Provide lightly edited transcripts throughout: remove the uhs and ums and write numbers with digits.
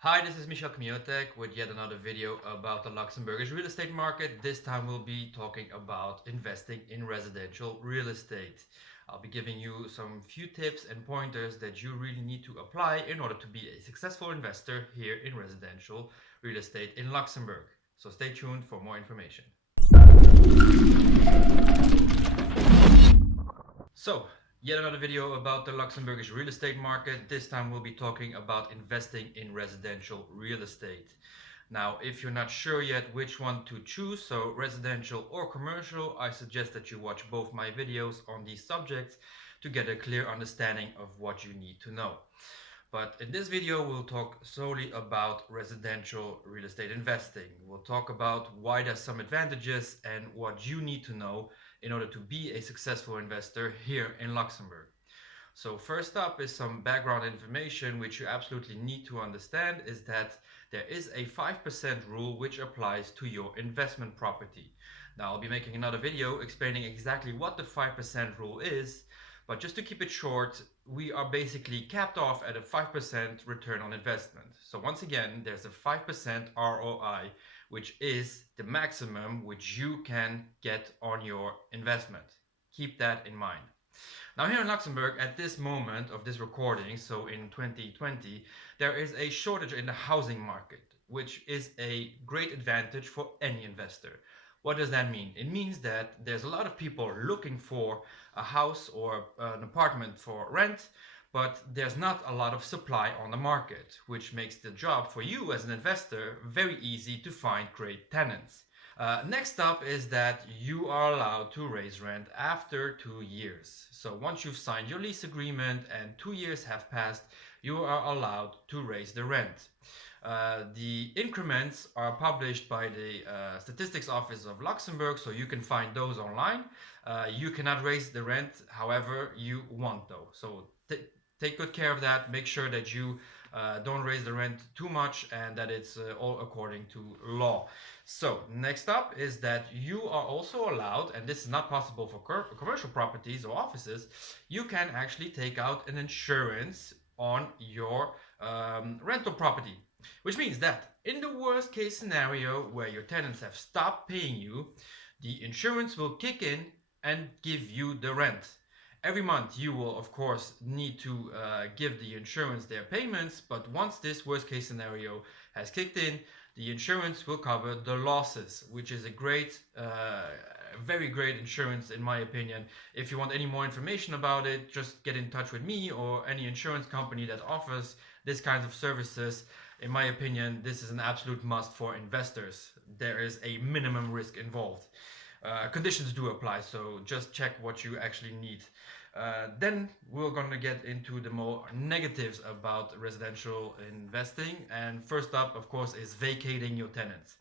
Hi, this is Michel Kmiotek with yet another video about the Luxembourgish real estate market. This time we'll be talking about investing in residential real estate. I'll be giving you some few tips and pointers that you really need to apply in order to be a successful investor here in residential real estate in Luxembourg. So stay tuned for more information. So, yet another video about the Luxembourgish real estate market. This time we'll be talking about investing in residential real estate. Now, if you're not sure yet which one to choose, so residential or commercial, I suggest that you watch both my videos on these subjects to get a clear understanding of what you need to know. But in this video, we'll talk solely about residential real estate investing. We'll talk about why there's some advantages and what you need to know in order to be a successful investor here in Luxembourg. So first up is some background information which you absolutely need to understand is that there is a 5% rule which applies to your investment property. Now I'll be making another video explaining exactly what the 5% rule is, but just to keep it short, we are basically capped off at a 5% return on investment. So once again, there's a 5% ROI, which is the maximum which you can get on your investment. Keep that in mind. Now here in Luxembourg, at this moment of this recording, so in 2020, there is a shortage in the housing market, which is a great advantage for any investor. What does that mean? It means that there's a lot of people looking for a house or an apartment for rent, but there's not a lot of supply on the market, which makes the job for you as an investor very easy to find great tenants. Next up is that you are allowed to raise rent after 2 years. So once you've signed your lease agreement and 2 years have passed, you are allowed to raise the rent. The increments are published by the Statistics Office of Luxembourg, so you can find those online. You cannot raise the rent however you want though. So take good care of that. Make sure that you don't raise the rent too much and that it's all according to law. So next up is that you are also allowed, and this is not possible for commercial properties or offices, you can actually take out an insurance on your rental property. Which means that in the worst case scenario where your tenants have stopped paying you, the insurance will kick in and give you the rent. Every month you will of course need to give the insurance their payments, but once this worst case scenario has kicked in, the insurance will cover the losses, which is a great, very great insurance in my opinion. If you want any more information about it, just get in touch with me or any insurance company that offers this kinds of services. In my opinion, this is an absolute must for investors. There is a minimum risk involved. Conditions do apply, so just check what you actually need. Then we're going to get into the more negatives about residential investing. And first up, of course, is vacating your tenants.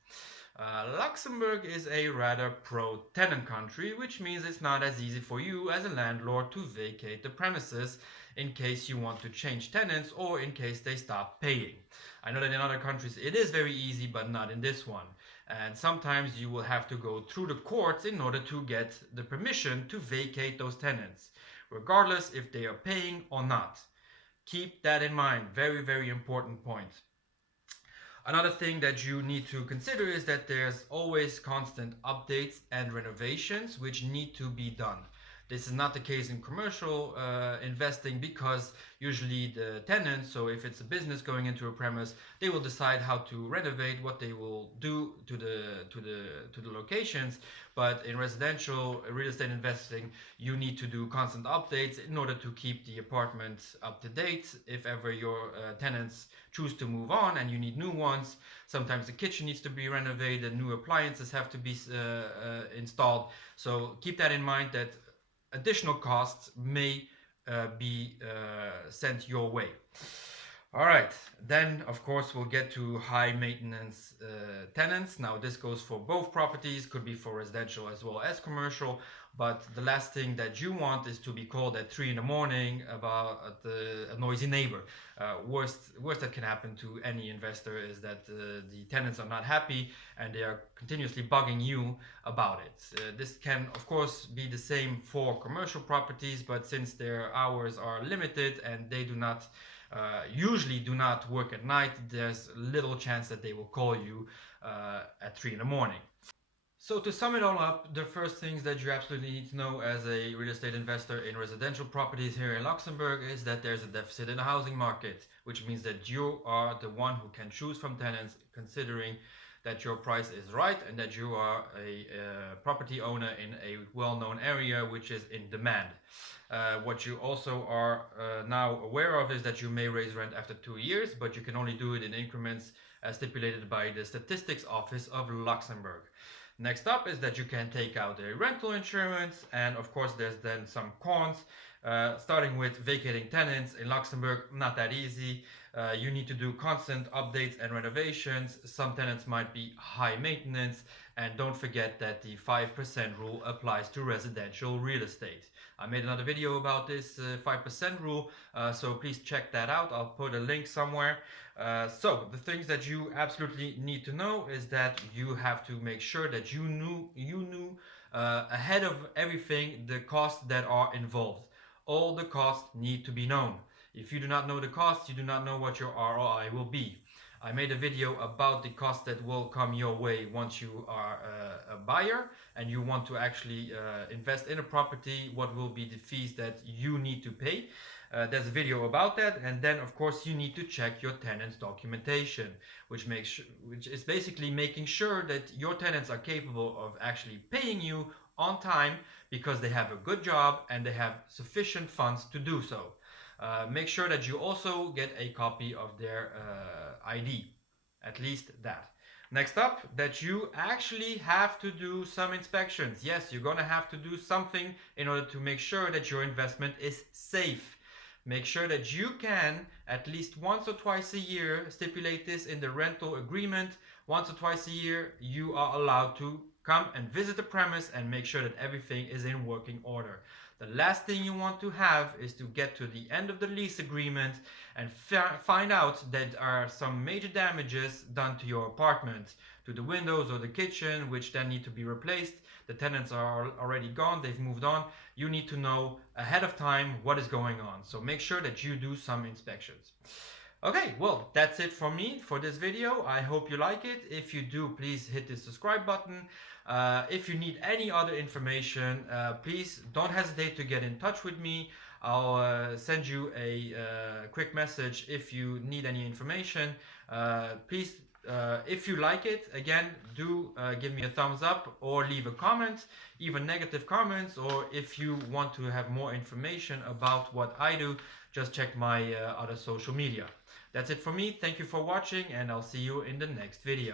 Luxembourg is a rather pro-tenant country, which means it's not as easy for you as a landlord to vacate the premises in case you want to change tenants or in case they stop paying. I know that in other countries it is very easy, but not in this one. And sometimes you will have to go through the courts in order to get the permission to vacate those tenants, regardless if they are paying or not. Keep that in mind. Very, very important point. Another thing that you need to consider is that there's always constant updates and renovations which need to be done. This is not the case in commercial investing because usually the tenants, so if it's a business going into a premise, they will decide how to renovate, what they will do to the locations. But in residential real estate investing, you need to do constant updates in order to keep the apartment up to date. If ever your tenants choose to move on and you need new ones, sometimes the kitchen needs to be renovated, new appliances have to be installed. So keep that in mind that additional costs may be sent your way. All right, then of course we'll get to high maintenance tenants. Now this goes for both properties, could be for residential as well as commercial, but the last thing that you want is to be called at 3 in the morning about a noisy neighbor. Worst that can happen to any investor is that the tenants are not happy and they are continuously bugging you about it. This can of course be the same for commercial properties, but since their hours are limited and they do not usually do not work at night. There's little chance that they will call you at 3 in the morning. So to sum it all up, the first things that you absolutely need to know as a real estate investor in residential properties here in Luxembourg is that there's a deficit in the housing market, which means that you are the one who can choose from tenants, considering that your price is right and that you are a property owner in a well-known area which is in demand. What you also are now aware of is that you may raise rent after 2 years, but you can only do it in increments as stipulated by the Statistics Office of Luxembourg. Next up is that you can take out a rental insurance, and of course there's then some cons, starting with vacating tenants in Luxembourg. Not that easy. You need to do constant updates and renovations. Some tenants might be high maintenance, and don't forget that the 5% rule applies to residential real estate. I made another video about this 5% rule, so please check that out. I'll put a link somewhere. So the things that you absolutely need to know is that you have to make sure that you knew ahead of everything the costs that are involved. All the costs need to be known. If you do not know the costs, you do not know what your ROI will be. I made a video about the costs that will come your way once you are a buyer and you want to actually invest in a property. What will be the fees that you need to pay? There's a video about that, and then of course you need to check your tenants' documentation, which is basically making sure that your tenants are capable of actually paying you on time because they have a good job and they have sufficient funds to do so. Make sure that you also get a copy of their ID, at least that. Next up, that you actually have to do some inspections. Yes, you're gonna have to do something in order to make sure that your investment is safe. Make sure that you can, at least once or twice a year, stipulate this in the rental agreement. Once or twice a year, you are allowed to come and visit the premise and make sure that everything is in working order. The last thing you want to have is to get to the end of the lease agreement and find out that there are some major damages done to your apartment, to the windows or the kitchen, which then need to be replaced. The tenants are already gone, they've moved on. You need to know ahead of time what is going on. So make sure that you do some inspections. Okay, well, that's it for me for this video. I hope you like it. If you do, please hit the subscribe button. If you need any other information, please don't hesitate to get in touch with me. I'll send you a quick message if you need any information. Please, if you like it, again, do give me a thumbs up or leave a comment, even negative comments, or if you want to have more information about what I do, just check my other social media. That's it for me. Thank you for watching, and I'll see you in the next video.